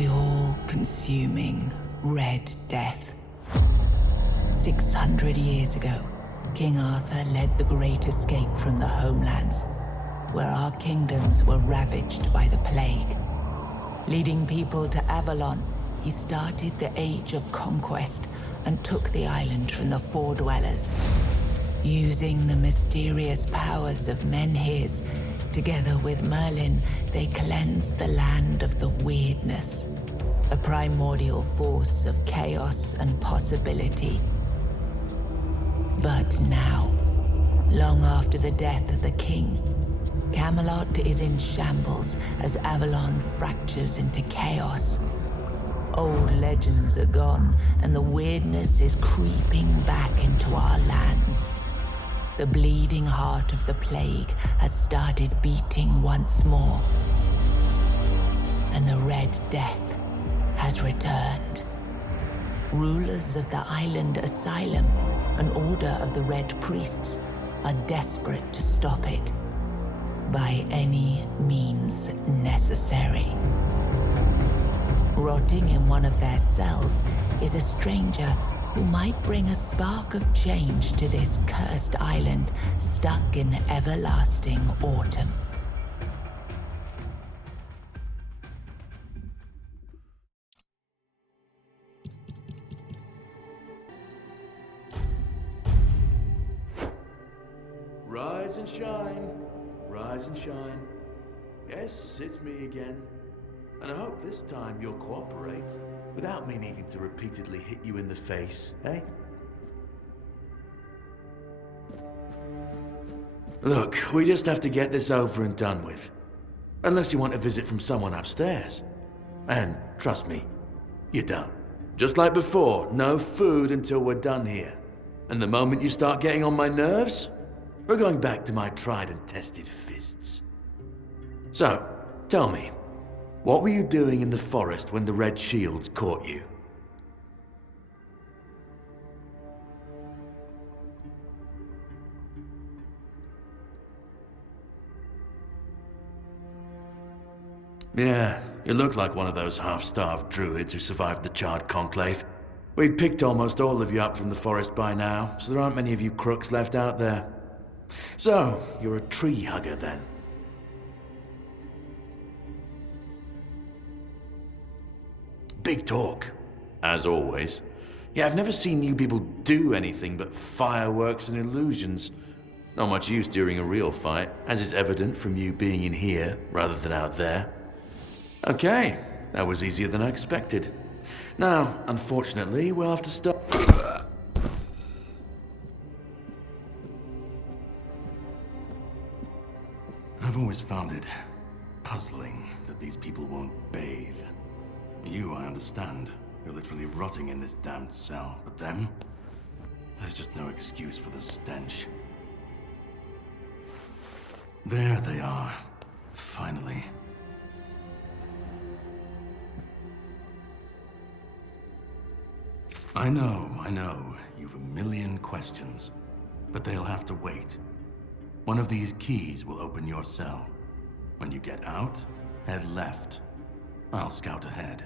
The all-consuming Red Death. 600 years ago, King Arthur led the Great Escape from the homelands, where our kingdoms were ravaged by the plague. Leading people to Avalon, he started the Age of Conquest and took the island from the Four-Dwellers. Using the mysterious powers of Menhirs, together with Merlin, they cleansed the land of the weirdness, a primordial force of chaos and possibility. But now, long after the death of the king, Camelot is in shambles as Avalon fractures into chaos. Old legends are gone, and the weirdness is creeping back into our lands. The bleeding heart of the plague has started beating once more, and the Red Death has returned. Rulers of the island asylum, an order of the Red Priests, are desperate to stop it by any means necessary. Rotting in one of their cells is a stranger who might bring a spark of change to this cursed island stuck in everlasting autumn. Rise and shine, rise and shine. Yes, it's me again. And I hope this time you'll cooperate, without me needing to repeatedly hit you in the face, eh? Look, we just have to get this over and done with. Unless you want a visit from someone upstairs. And trust me, you don't. Just like before, no food until we're done here. And the moment you start getting on my nerves, we're going back to my tried and tested fists. So, tell me, what were you doing in the forest when the Red Shields caught you? Yeah, you look like one of those half-starved druids who survived the Charred Conclave. We've picked almost all of you up from the forest by now, so there aren't many of you crooks left out there. So, you're a tree hugger then? Big talk, as always. Yeah, I've never seen you people do anything but fireworks and illusions. Not much use during a real fight, as is evident from you being in here rather than out there. Okay, that was easier than I expected. Now, unfortunately, we'll have to stop. I've always found it puzzling that these people won't bathe. You, I understand. You're literally rotting in this damned cell. But them? There's just no excuse for the stench. There they are. Finally. I know. You've a million questions. But they'll have to wait. One of these keys will open your cell. When you get out, head left. I'll scout ahead.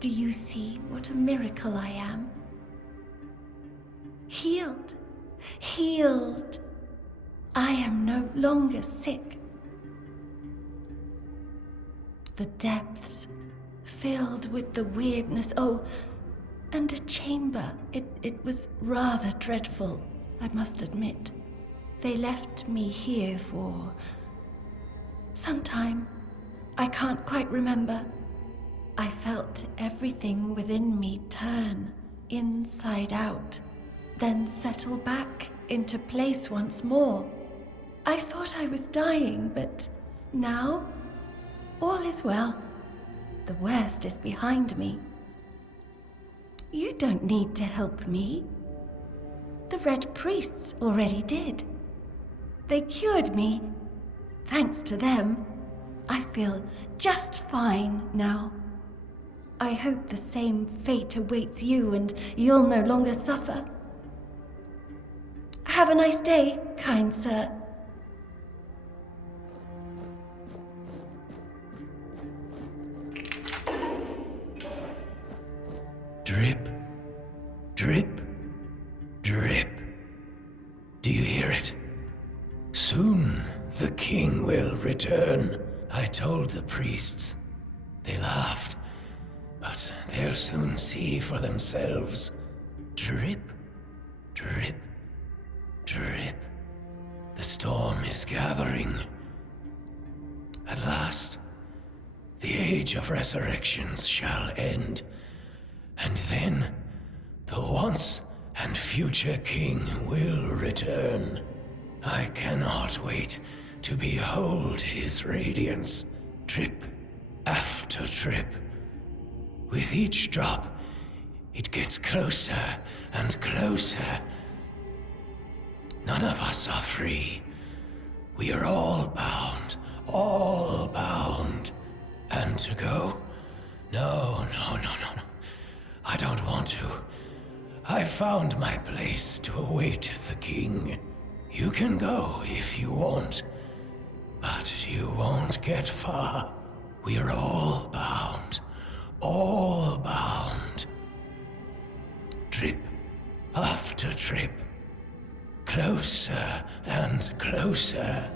Do you see what a miracle I am? Healed. Healed. I am no longer sick. The depths filled with the weirdness. Oh, and a chamber. It was rather dreadful, I must admit. They left me here for some time. I can't quite remember. I felt everything within me turn inside out, then settle back into place once more. I thought I was dying, but now all is well. The worst is behind me. You don't need to help me. The Red Priests already did. They cured me. Thanks to them, I feel just fine now. I hope the same fate awaits you and you'll no longer suffer. Have a nice day, kind sir. Drip, drip, drip. Do you hear it? Soon the king will return. I told the priests. They laughed. But they'll soon see for themselves. Drip, drip, drip. The storm is gathering. At last, the age of resurrections shall end. And then, the once and future king will return. I cannot wait to behold his radiance. Drip after drip. With each drop, it gets closer and closer. None of us are free. We are all bound. And to go? No. I don't want to. I found my place to await the king. You can go if you want, but you won't get far. We are all bound. All bound. Drip, after trip. Closer and closer.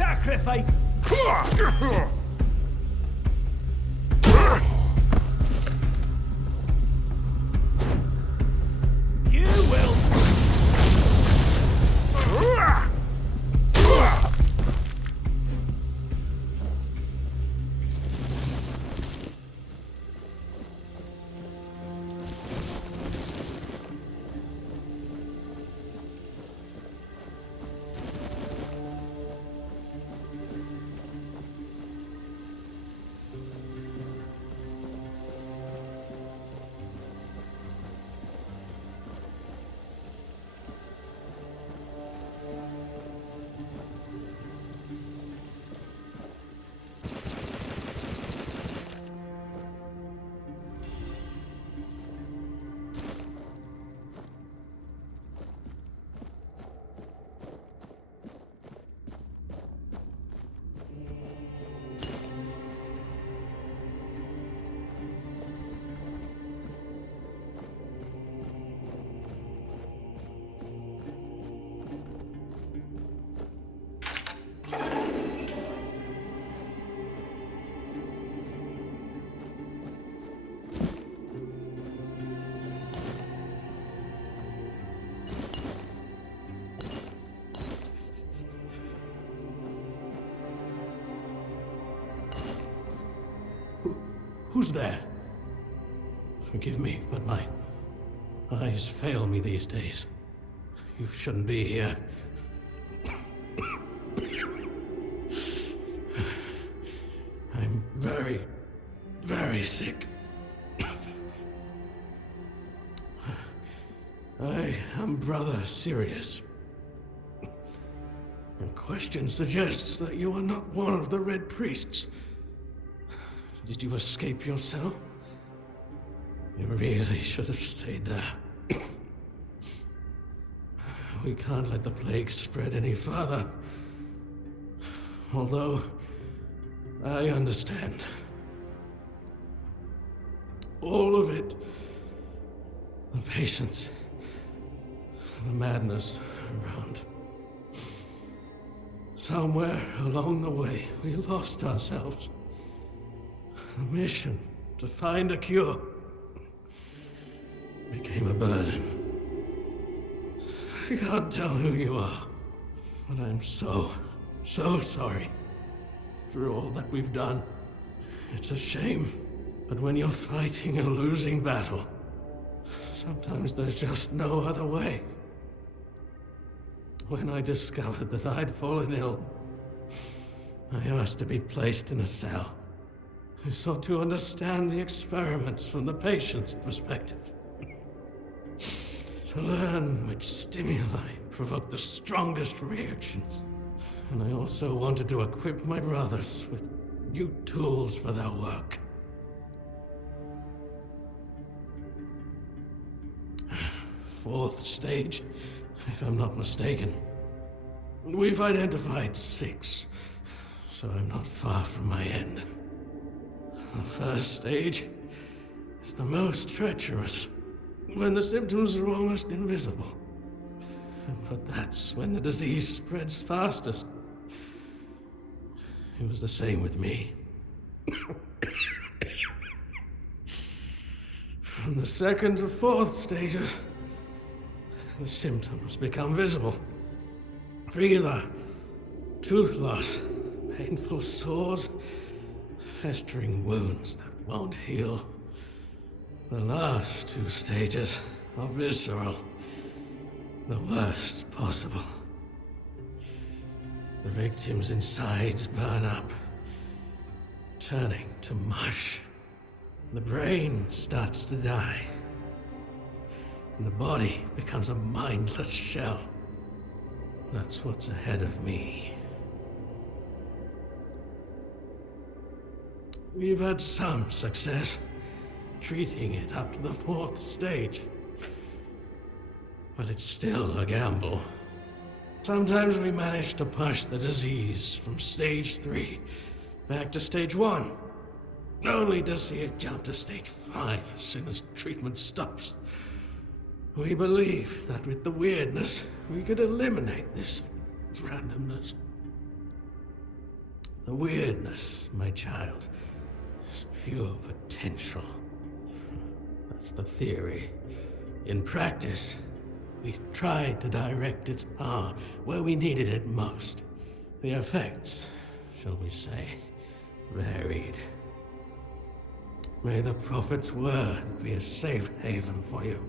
sacrifice. You will. Who's there? Forgive me, but my eyes fail me these days. You shouldn't be here. I'm very, very sick. I am Brother Sirius. Your question suggests that you are not one of the Red Priests. Did you escape yourself? You really should have stayed there. We can't let the plague spread any further. Although, I understand. All of it. The patience. The madness around. Somewhere along the way, we lost ourselves. The mission to find a cure became a burden. I can't tell who you are, but I'm so sorry for all that we've done. It's a shame, but when you're fighting a losing battle, sometimes there's just no other way. When I discovered that I'd fallen ill, I asked to be placed in a cell. I sought to understand the experiments from the patient's perspective. To learn which stimuli provoke the strongest reactions. And I also wanted to equip my brothers with new tools for their work. Fourth stage, if I'm not mistaken. We've identified 6, so I'm not far from my end. The first stage is the most treacherous, when the symptoms are almost invisible. But that's when the disease spreads fastest. It was the same with me. From the second to fourth stages, the symptoms become visible. Fever, tooth loss, painful sores, festering wounds that won't heal. The last 2 stages are visceral, the worst possible. The victim's insides burn up, turning to mush. The brain starts to die, and the body becomes a mindless shell. That's what's ahead of me. We've had some success treating it up to the 4th stage. But it's still a gamble. Sometimes we manage to push the disease from stage 3 back to stage 1, only to see it jump to stage 5 as soon as treatment stops. We believe that with the weirdness, we could eliminate this randomness. The weirdness, my child, is pure potential. That's the theory. In practice, we tried to direct its power where we needed it most. The effects, shall we say, varied. May the Prophet's word be a safe haven for you.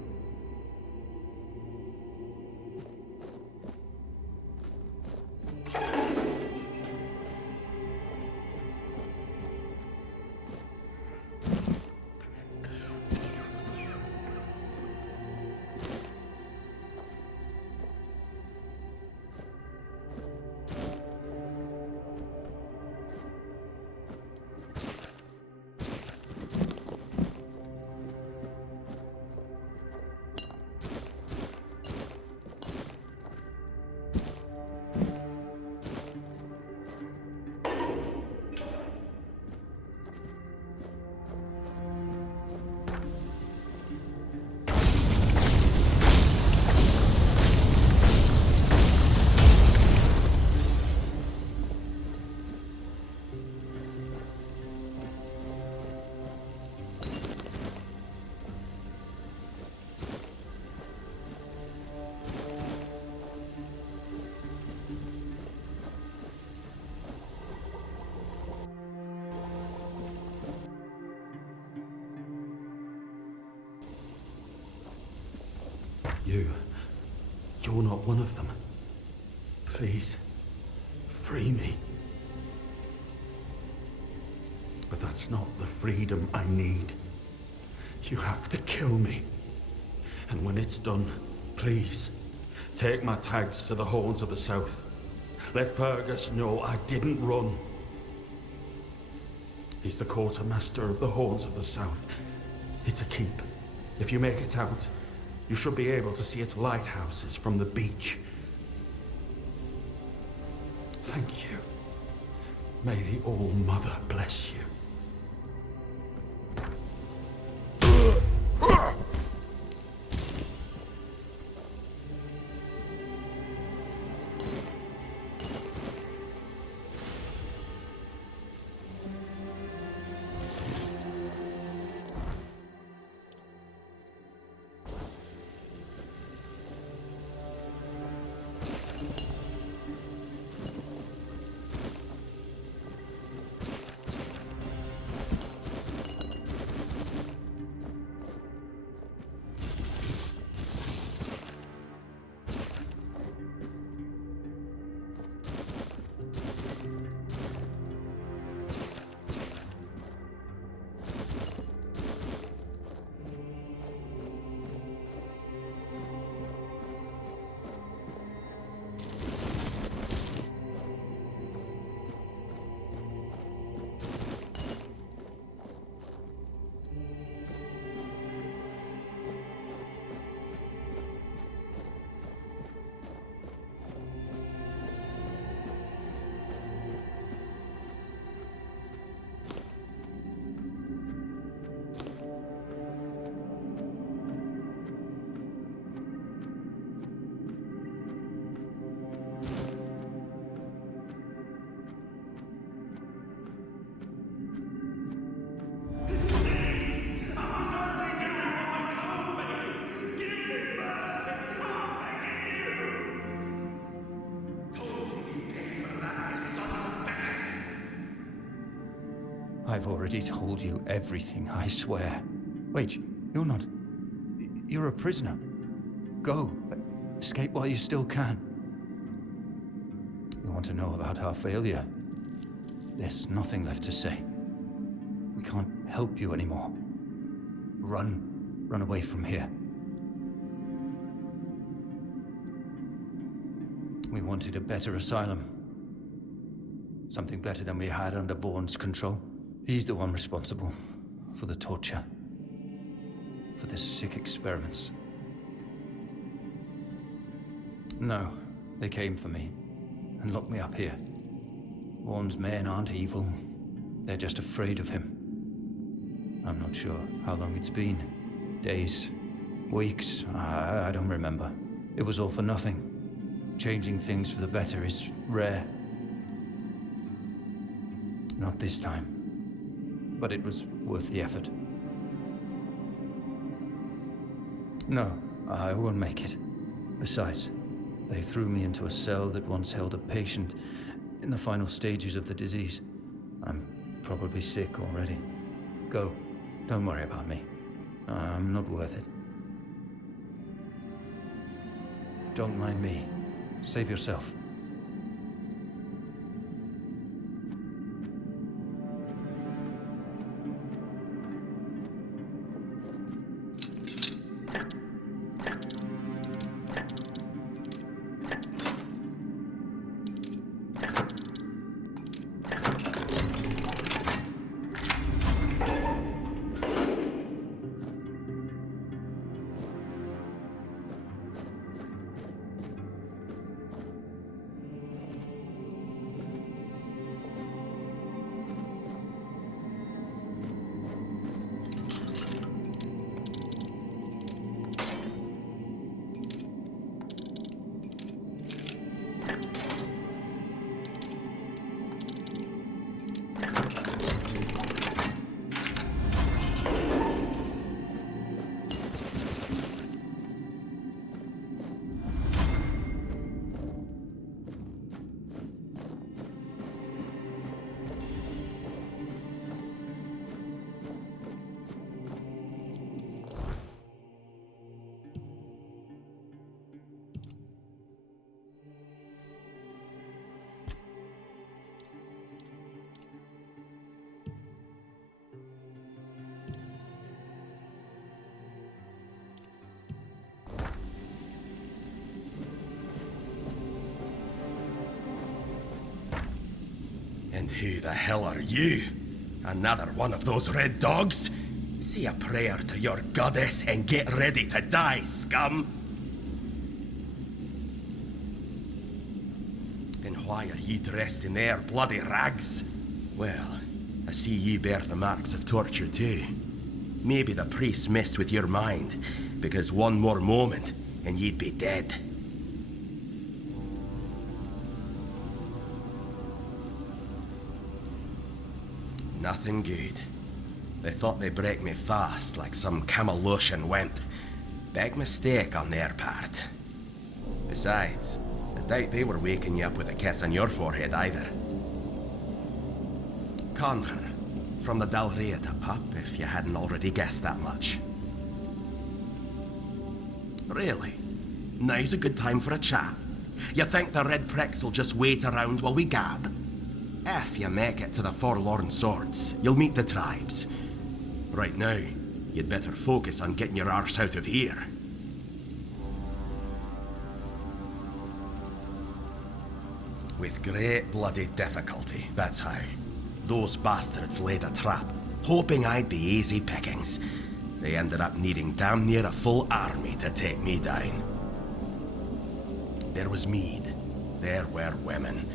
You're not one of them. Please, free me. But that's not the freedom I need. You have to kill me. And when it's done, please, take my tags to the Horns of the South. Let Fergus know I didn't run. He's the quartermaster of the Horns of the South. It's a keep. If you make it out, you should be able to see its lighthouses from the beach. Thank you. May the All-Mother bless you. I've already told you everything, I swear. Wait, you're not... You're a prisoner. Go. Escape while you still can. You want to know about our failure? There's nothing left to say. We can't help you anymore. Run. Run away from here. We wanted a better asylum. Something better than we had under Vaughn's control. He's the one responsible for the torture, for the sick experiments. No, they came for me and locked me up here. Vaughn's men aren't evil. They're just afraid of him. I'm not sure how long it's been. Days, weeks, I don't remember. It was all for nothing. Changing things for the better is rare. Not this time. But it was worth the effort. No, I won't make it. Besides, they threw me into a cell that once held a patient in the final stages of the disease. I'm probably sick already. Go. Don't worry about me. I'm not worth it. Don't mind me. Save yourself. And who the hell are you? Another one of those red dogs? Say a prayer to your goddess and get ready to die, scum! Then why are ye dressed in their bloody rags? Well, I see ye bear the marks of torture too. Maybe the priest messed with your mind, because one more moment and ye'd be dead. Nothing good. They thought they'd break me fast, like some Camelotian wimp. Big mistake on their part. Besides, I doubt they were waking you up with a kiss on your forehead either. Conquer, from the Dalriata pup, if you hadn't already guessed that much. Really? Now's a good time for a chat. You think the red pricks will just wait around while we gab? If you make it to the Forlorn Swords, you'll meet the tribes. Right now, you'd better focus on getting your arse out of here. With great bloody difficulty, that's how. Those bastards laid a trap, hoping I'd be easy pickings. They ended up needing damn near a full army to take me down. There was mead. There were women.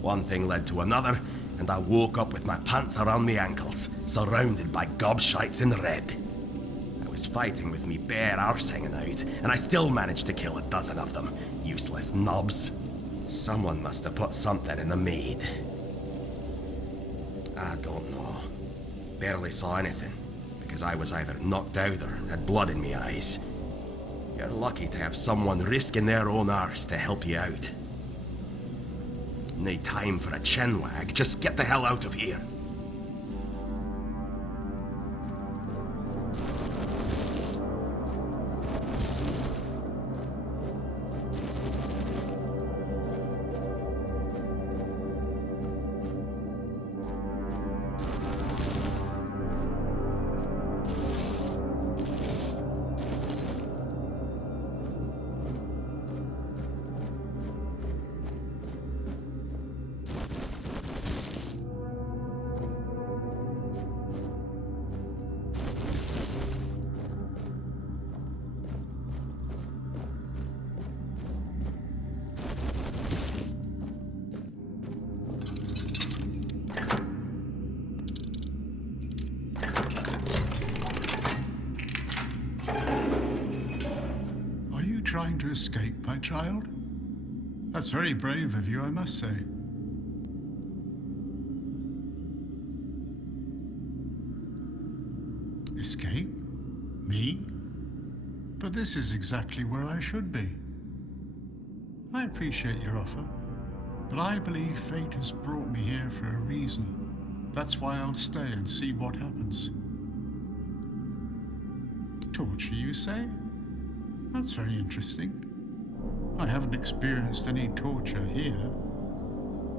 One thing led to another, and I woke up with my pants around my ankles, surrounded by gobshites in red. I was fighting with me bare arse hanging out, and I still managed to kill a dozen of them. Useless knobs. Someone must have put something in the mead. I don't know. Barely saw anything, because I was either knocked out or had blood in my eyes. You're lucky to have someone risking their own arse to help you out. No time for a chinwag, just get the hell out of here. Trying to escape, my child? That's very brave of you, I must say. Escape? Me? But this is exactly where I should be. I appreciate your offer, but I believe fate has brought me here for a reason. That's why I'll stay and see what happens. Torture, you say? That's very interesting. I haven't experienced any torture here.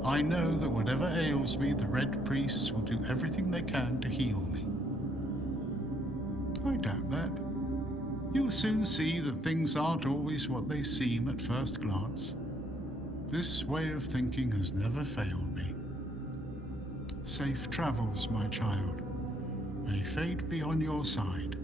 I know that whatever ails me, the Red Priests will do everything they can to heal me. I doubt that. You'll soon see that things aren't always what they seem at first glance. This way of thinking has never failed me. Safe travels, my child. May fate be on your side.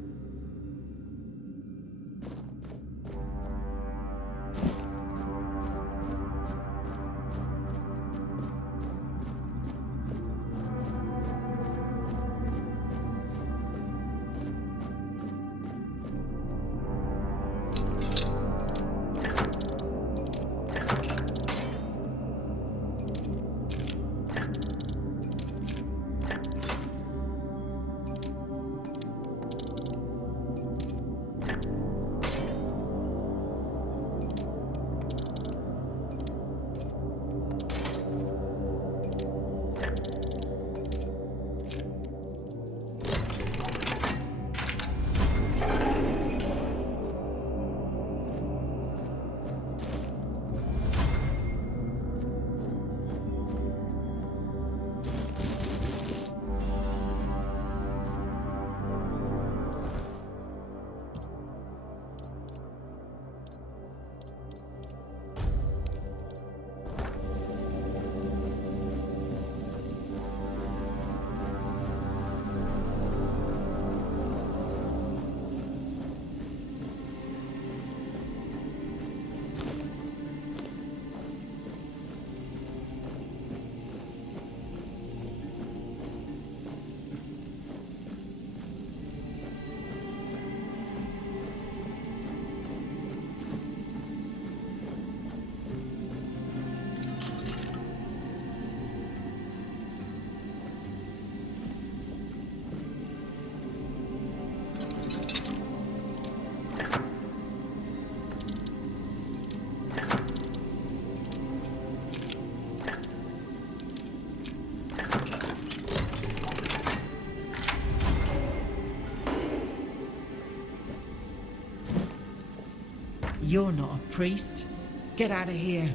You're not a priest. Get out of here.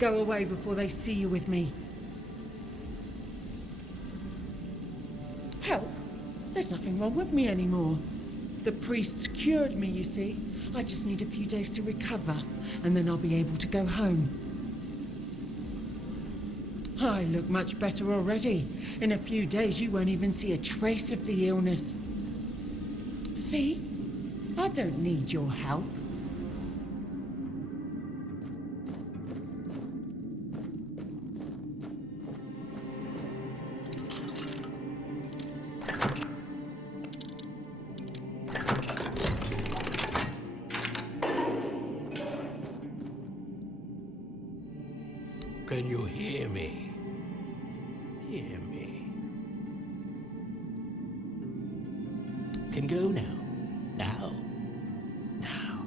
Go away before they see you with me. Help? There's nothing wrong with me anymore. The priests cured me, you see. I just need a few days to recover, and then I'll be able to go home. I look much better already. In a few days, you won't even see a trace of the illness. See? I don't need your help. Can you hear me? Hear me. Can go now. Now. Now.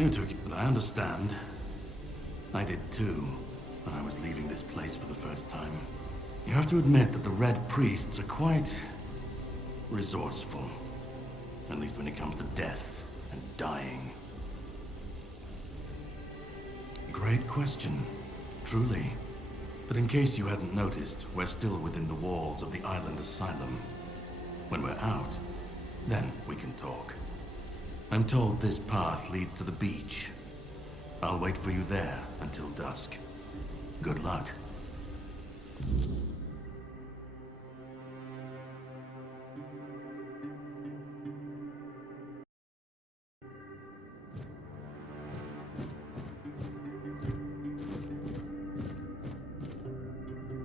You took it, but I understand. I did too, when I was leaving this place for the first time. You have to admit that the Red Priests are quite resourceful. At least when it comes to death and dying. Great question, truly. But in case you hadn't noticed, we're still within the walls of the island asylum. When we're out, then we can talk. I'm told this path leads to the beach. I'll wait for you there until dusk. Good luck.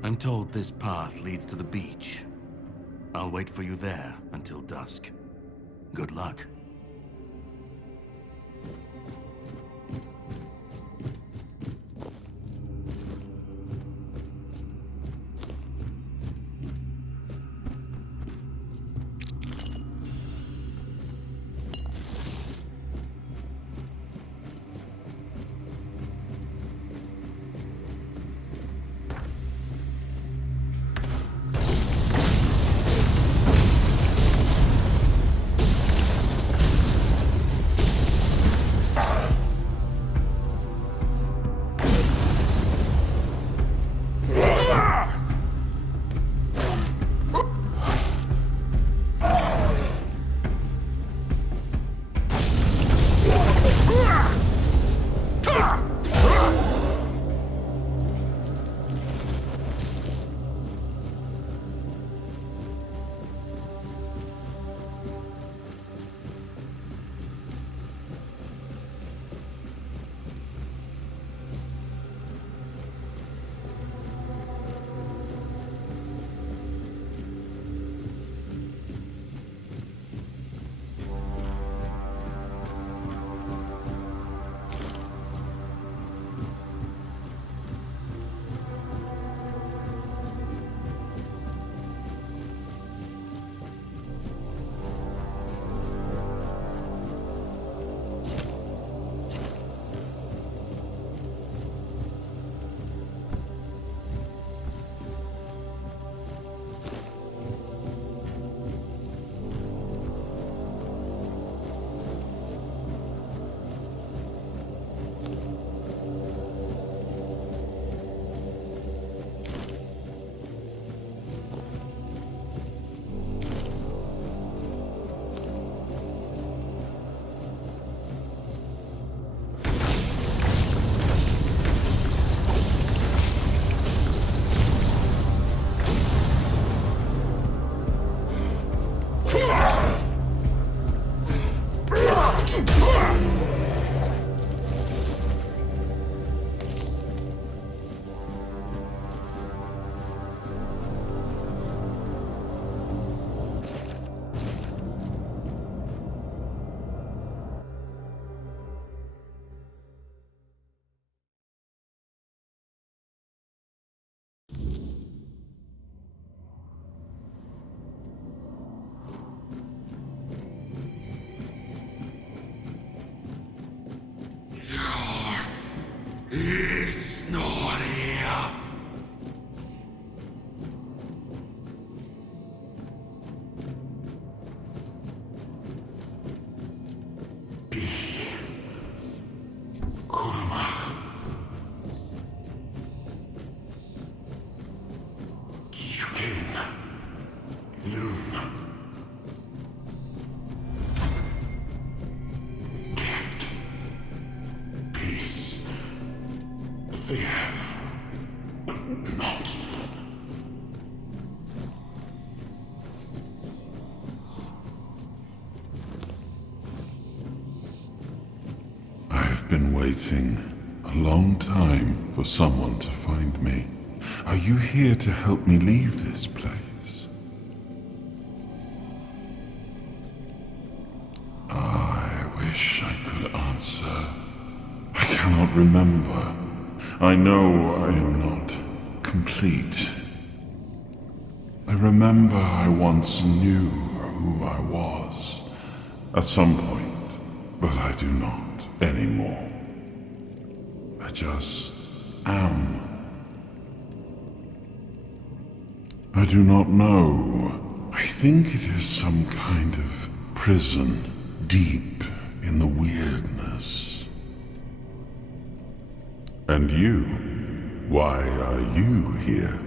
I'm told this path leads to the beach. I'll wait for you there until dusk. Good luck. It's not here. Be Kurma. Yukin. Loom. Gift. Peace. Fear not. I've been waiting a long time for someone to find me. Are you here to help me leave this place? I wish I could answer. I cannot remember. I know I am not complete. I remember I once knew who I was at some point, but I do not. anymore. I just am. I do not know. I think it is some kind of prison deep in the weirdness. And you? Why are you here?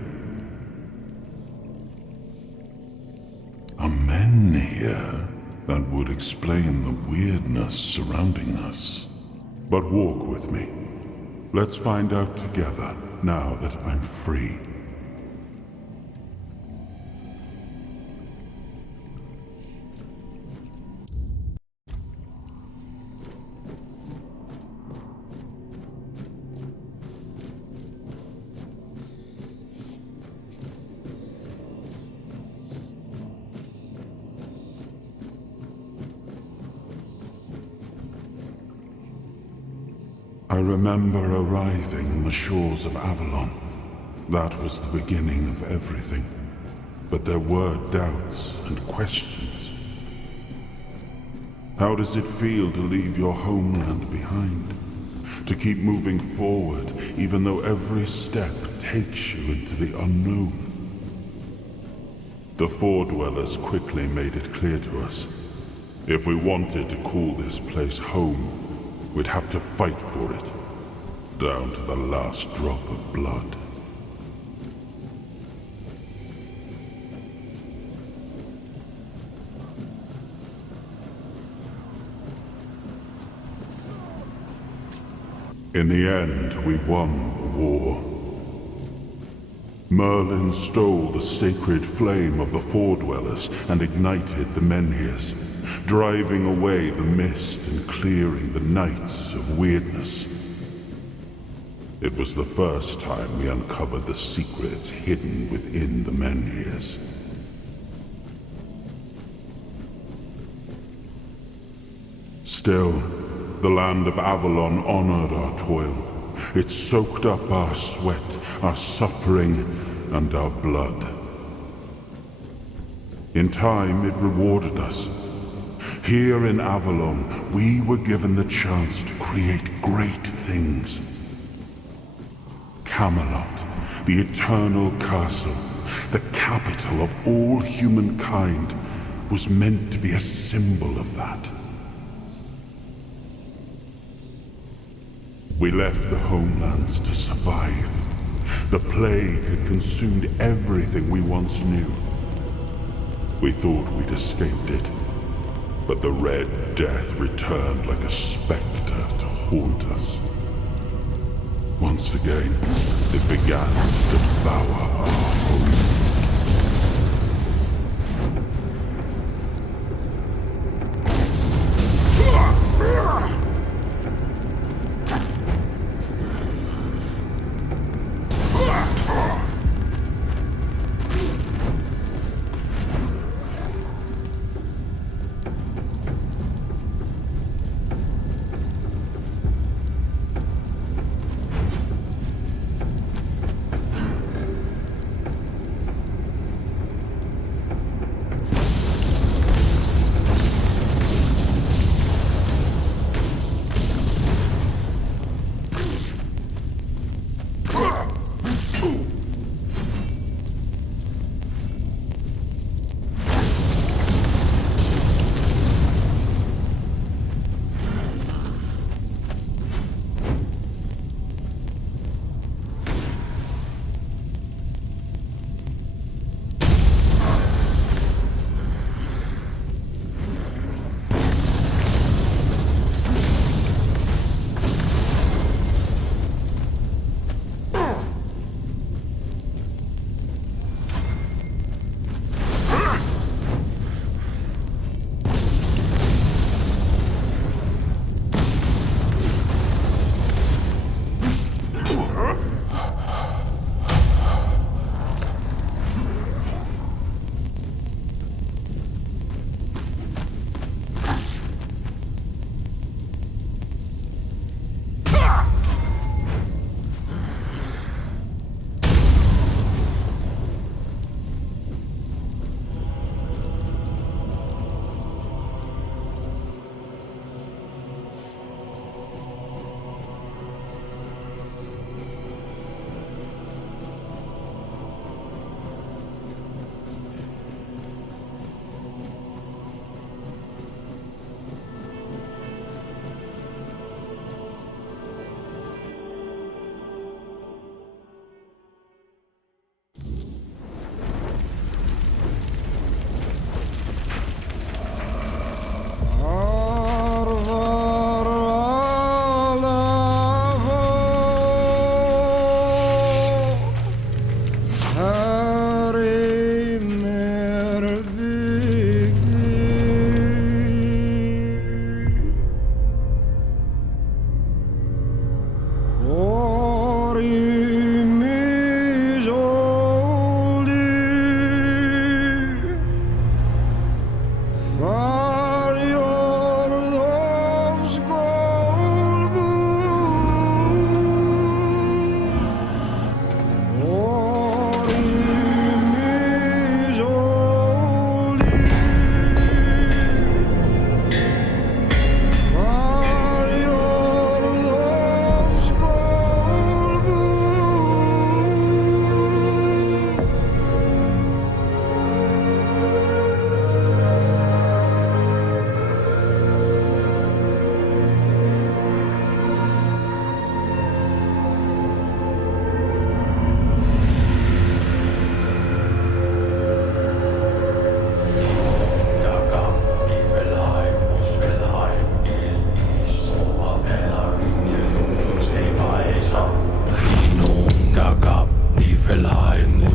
Are men here? That would explain the weirdness surrounding us. But walk with me. Let's find out together, now that I'm free. I remember arriving on the shores of Avalon. That was the beginning of everything. But there were doubts and questions. How does it feel to leave your homeland behind? To keep moving forward, even though every step takes you into the unknown? The Four Dwellers quickly made it clear to us. If we wanted to call this place home, we'd have to fight for it, down to the last drop of blood. In the end, we won the war. Merlin stole the sacred flame of the Four Dwellers and ignited the Menhirs, driving away the mist and clearing the nights of weirdness. It was the first time we uncovered the secrets hidden within the Menhirs. Still, the land of Avalon honored our toil. It soaked up our sweat, our suffering, and our blood. In time, it rewarded us. Here in Avalon, we were given the chance to create great things. Camelot, the eternal castle, the capital of all humankind, was meant to be a symbol of that. We left the homelands to survive. The plague had consumed everything we once knew. We thought we'd escaped it. But the Red Death returned like a specter to haunt us. Once again, it began to devour our home.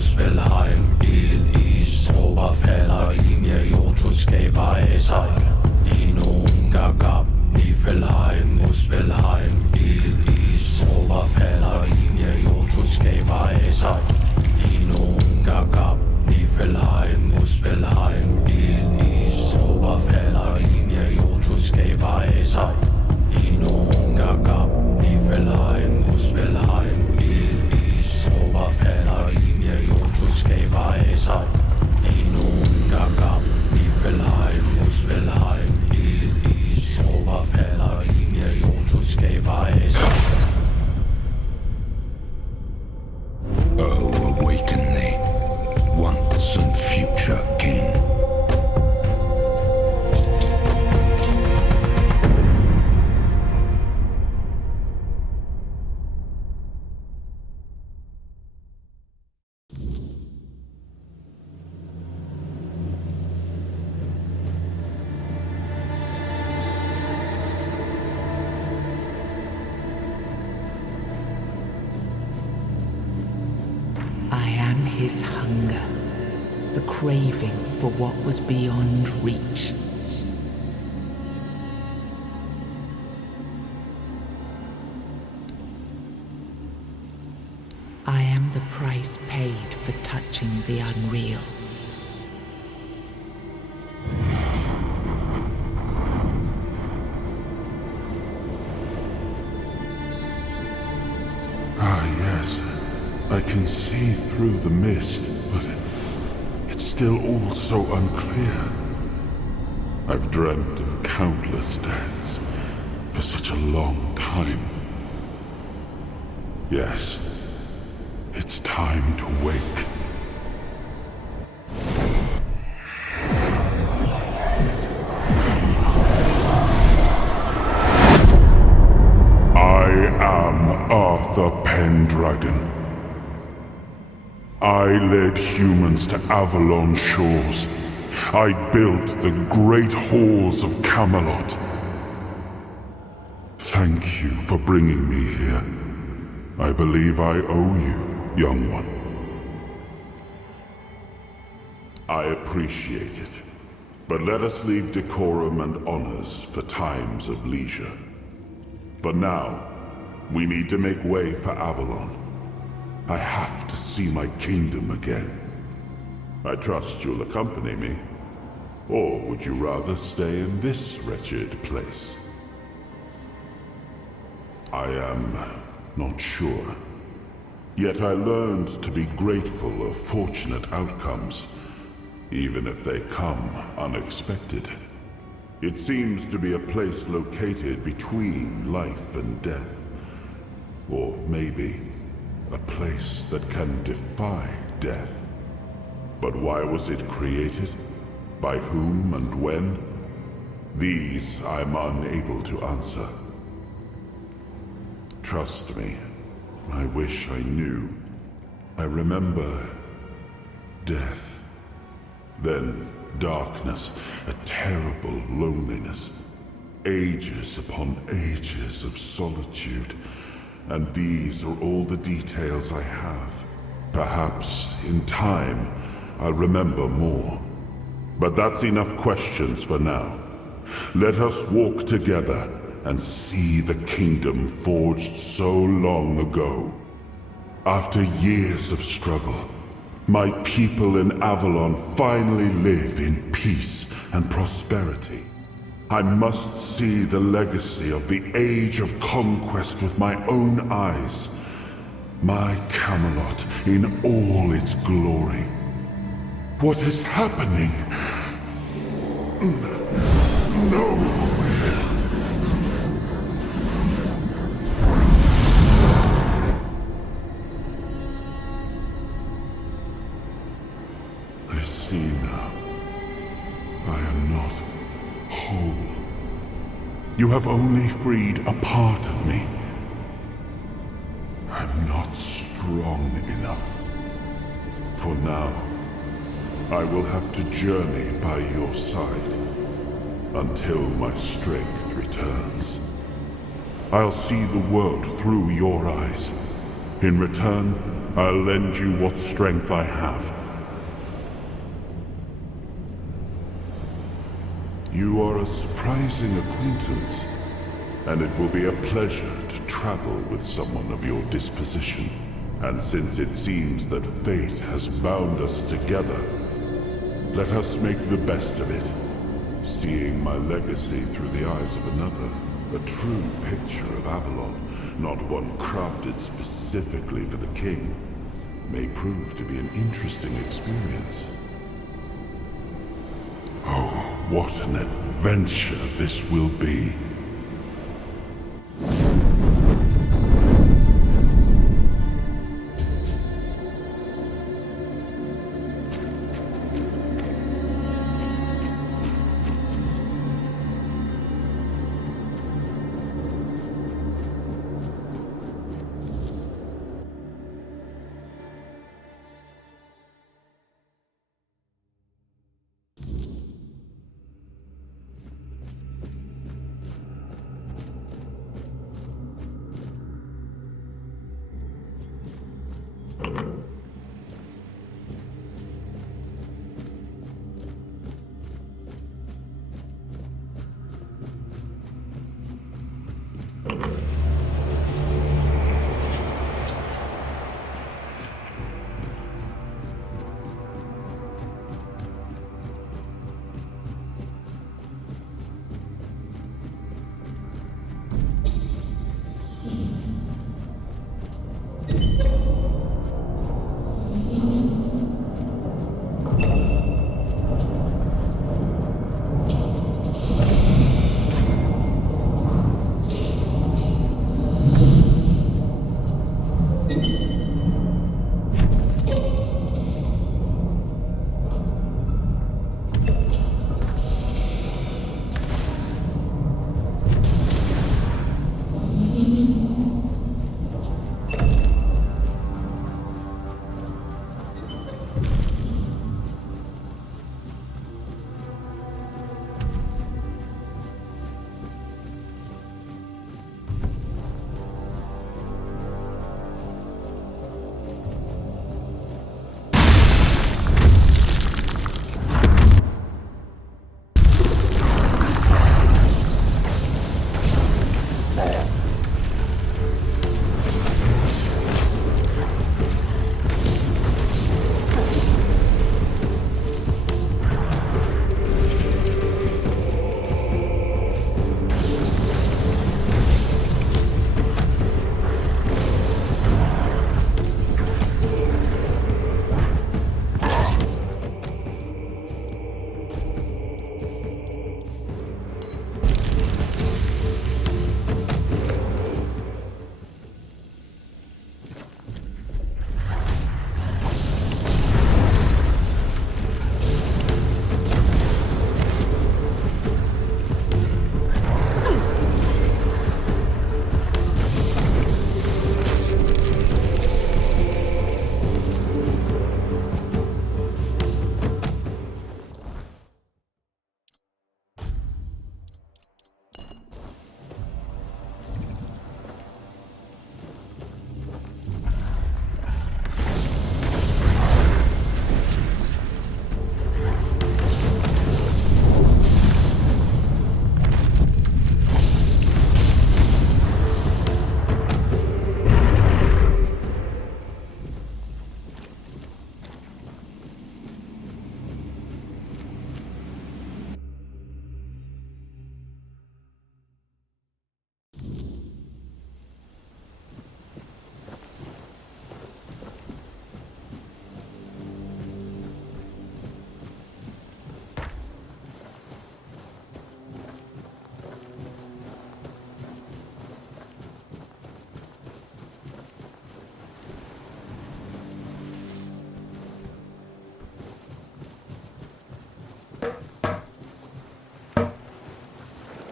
Muspelheim, Elis, Oberfäller, Linie, Jotschutskaber, Esheim, Dino, Gagab, Niflheim, Muspelheim, Elis, Oberfäller, Linie, Jotschutskaber, Esheim, Dino, Gagab, Niflheim, Muspelheim, Elis, Oberfäller, Linie, Jotschutskaber, Esheim, Dino, Gagab, Niflheim, Muspelheim, Elis, Oberfäller, Linie, Jotschutskaber, Esheim, Dino, Gagab, Niflheim, Muspelheim, Elis, Oberfäller, Linie, Jotschutskaber, Esheim. Oh, awaken thee, once and future king. I am his hunger, the craving for what was beyond reach. I am the price paid for touching the unreal. Ah, yes. I can see through the mist, but it's still all so unclear. I've dreamt of countless deaths for such a long time. Yes, it's time to wake. I am Arthur Pendragon. I led humans to Avalon shores. I built the great halls of Camelot. Thank you for bringing me here. I believe I owe you, young one. I appreciate it, but let us leave decorum and honors for times of leisure. For now, we need to make way for Avalon. I have to see my kingdom again. I trust you'll accompany me. Or would you rather stay in this wretched place? I am not sure. Yet I learned to be grateful of fortunate outcomes, even if they come unexpected. It seems to be a place located between life and death. Or maybe a place that can defy death. But why was it created? By whom and when? These I'm unable to answer. Trust me, I wish I knew. I remember death. Then darkness, a terrible loneliness. Ages upon ages of solitude. And these are all the details I have. Perhaps, in time, I'll remember more. But that's enough questions for now. Let us walk together and see the kingdom forged so long ago. After years of struggle, my people in Avalon finally live in peace and prosperity. I must see the legacy of the Age of Conquest with my own eyes. My Camelot in all its glory. What is happening? No! I see now. I am not whole. You have only freed a part of me. I'm not strong enough. For now, I will have to journey by your side until my strength returns. I'll see the world through your eyes, In return, I'll lend you what strength I have. You are a surprising acquaintance, and it will be a pleasure to travel with someone of your disposition. And since it seems that fate has bound us together, let us make the best of it. Seeing my legacy through the eyes of another, a true picture of Avalon, not one crafted specifically for the king, may prove to be an interesting experience. Oh, what an adventure this will be.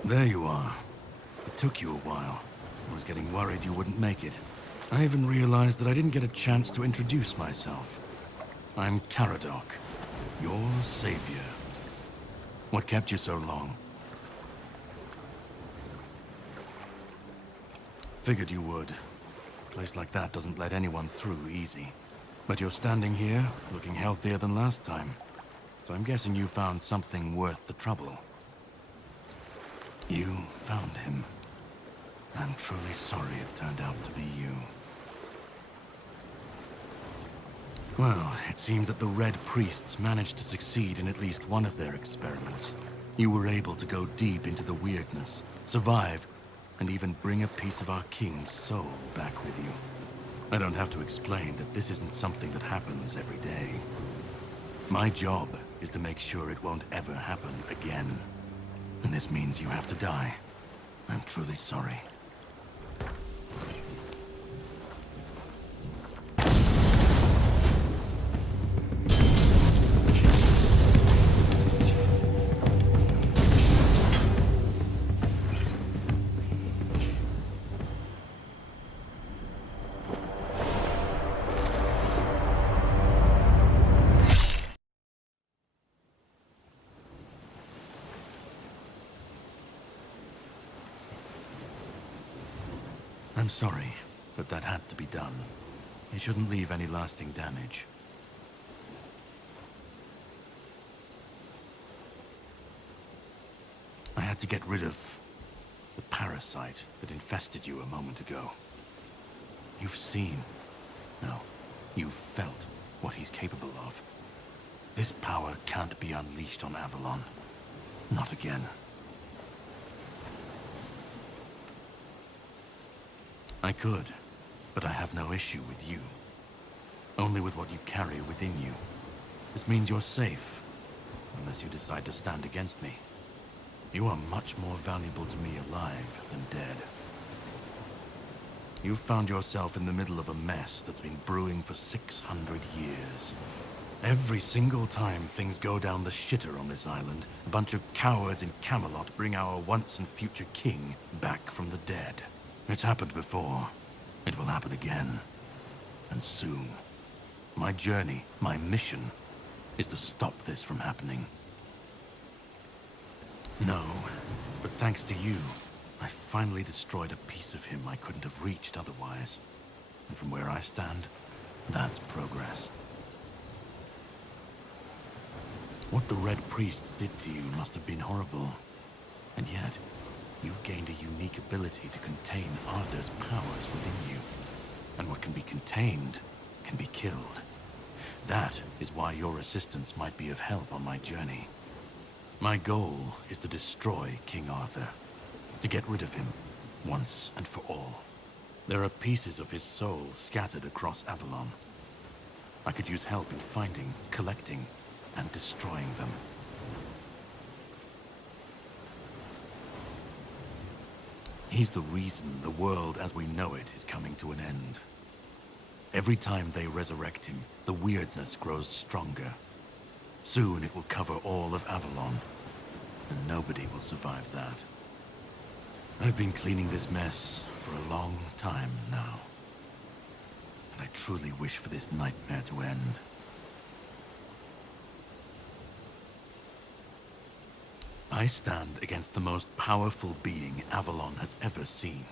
There you are. It took you a while. I was getting worried you wouldn't make it. I even realized that I didn't get a chance to introduce myself. I'm Caradoc, your savior. What kept you so long? Figured you would. A place like that doesn't let anyone through easy. But you're standing here, looking healthier than last time. So I'm guessing you found something worth the trouble. You found him. I'm truly sorry it turned out to be you. Well, it seems that the Red Priests managed to succeed in at least one of their experiments. You were able to go deep into the weirdness, survive, and even bring a piece of our king's soul back with you. I don't have to explain that this isn't something that happens every day. My job is to make sure it won't ever happen again. And this means you have to die. I'm truly sorry. I'm sorry, but that had to be done. It shouldn't leave any lasting damage. I had to get rid of the parasite that infested you a moment ago. You've seen, no, you've felt what he's capable of. This power can't be unleashed on Avalon. Not again. I could, but I have no issue with you. Only with what you carry within you. This means you're safe, unless you decide to stand against me. You are much more valuable to me alive than dead. You've found yourself in the middle of a mess that's been brewing for 600 years. Every single time things go down the shitter on this island, a bunch of cowards in Camelot bring our once and future king back from the dead. It's happened before. It will happen again. And soon. My journey, my mission, is to stop this from happening. No, but thanks to you, I finally destroyed a piece of him I couldn't have reached otherwise. And from where I stand, that's progress. What the Red Priests did to you must have been horrible. And yet, you've gained a unique ability to contain Arthur's powers within you. And what can be contained can be killed. That is why your assistance might be of help on my journey. My goal is to destroy King Arthur. To get rid of him, once and for all. There are pieces of his soul scattered across Avalon. I could use help in finding, collecting, and destroying them. He's the reason the world as we know it is coming to an end. Every time they resurrect him, the weirdness grows stronger. Soon it will cover all of Avalon, and nobody will survive that. I've been cleaning this mess for a long time now, and I truly wish for this nightmare to end. I stand against the most powerful being Avalon has ever seen.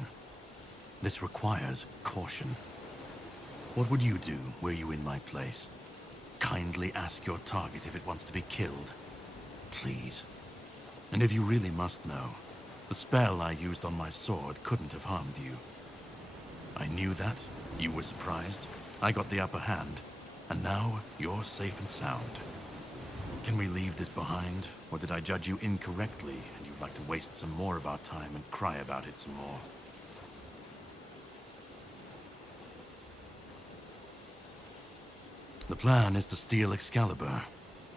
This requires caution. What would you do were you in my place? Kindly ask your target if it wants to be killed. Please. And if you really must know, the spell I used on my sword couldn't have harmed you. I knew that, you were surprised, I got the upper hand, and now you're safe and sound. Can we leave this behind, or did I judge you incorrectly and you'd like to waste some more of our time and cry about it some more? The plan is to steal Excalibur,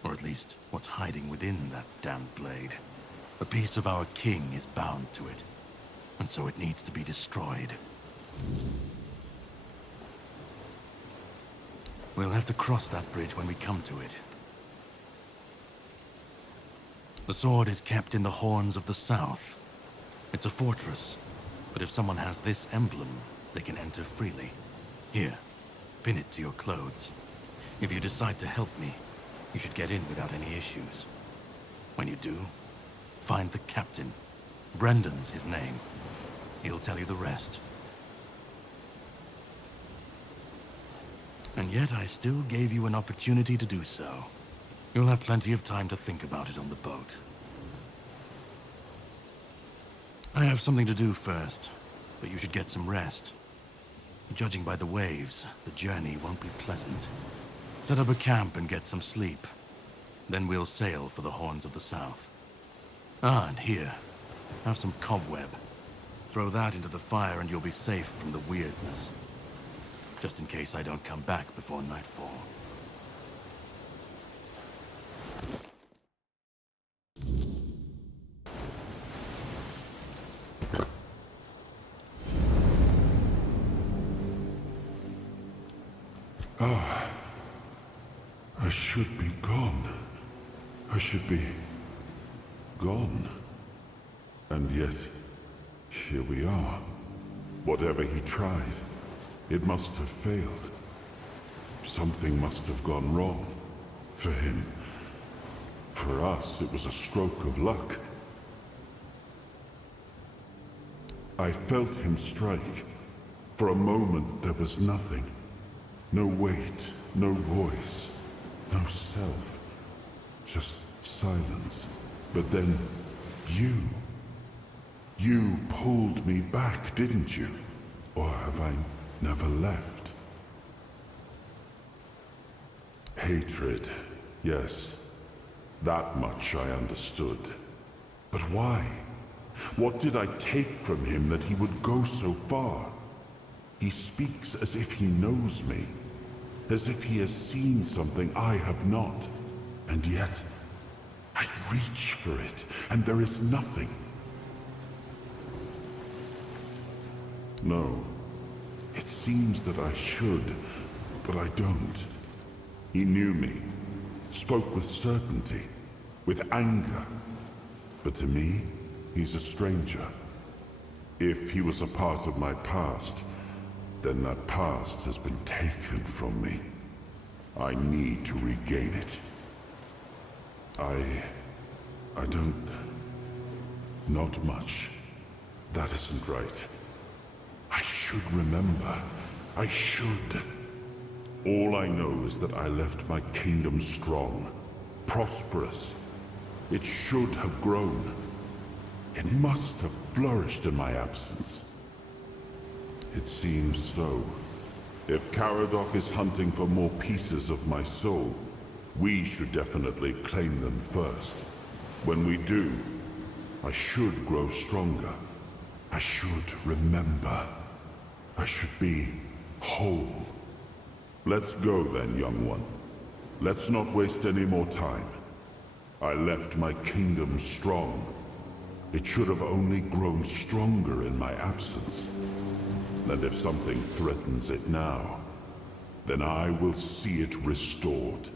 or at least what's hiding within that damned blade. A piece of our king is bound to it, and so it needs to be destroyed. We'll have to cross that bridge when we come to it. The sword is kept in the Horns of the South. It's a fortress, but if someone has this emblem, they can enter freely. Here, pin it to your clothes. If you decide to help me, you should get in without any issues. When you do, find the captain. Brendan's his name. He'll tell you the rest. And yet I still gave you an opportunity to do so. You'll have plenty of time to think about it on the boat. I have something to do first, but you should get some rest. Judging by the waves, the journey won't be pleasant. Set up a camp and get some sleep. Then we'll sail for the Horns of the South. Ah, and here, have some cobweb. Throw that into the fire and you'll be safe from the weirdness. Just in case I don't come back before nightfall. I should be gone. I should be gone. And yet, here we are. Whatever he tried, it must have failed. Something must have gone wrong. For him. For us, it was a stroke of luck. I felt him strike. For a moment, there was nothing. No weight, no voice, no self. Just silence. But then, you pulled me back, didn't you? Or have I never left? Hatred, yes. That much I understood. But why? What did I take from him that he would go so far? He speaks as if he knows me. As if he has seen something I have not. And yet, I reach for it, and there is nothing. No. It seems that I should, but I don't. He knew me, spoke with certainty, with anger. But to me, he's a stranger. If he was a part of my past, then that past has been taken from me. I need to regain it. I don't... Not much. That isn't right. I should remember. I should. All I know is that I left my kingdom strong, prosperous. It should have grown. It must have flourished in my absence. It seems so. If Caradoc is hunting for more pieces of my soul, we should definitely claim them first. When we do, I should grow stronger. I should remember. I should be whole. Let's go then, young one. Let's not waste any more time. I left my kingdom strong. It should have only grown stronger in my absence. And if something threatens it now, then I will see it restored.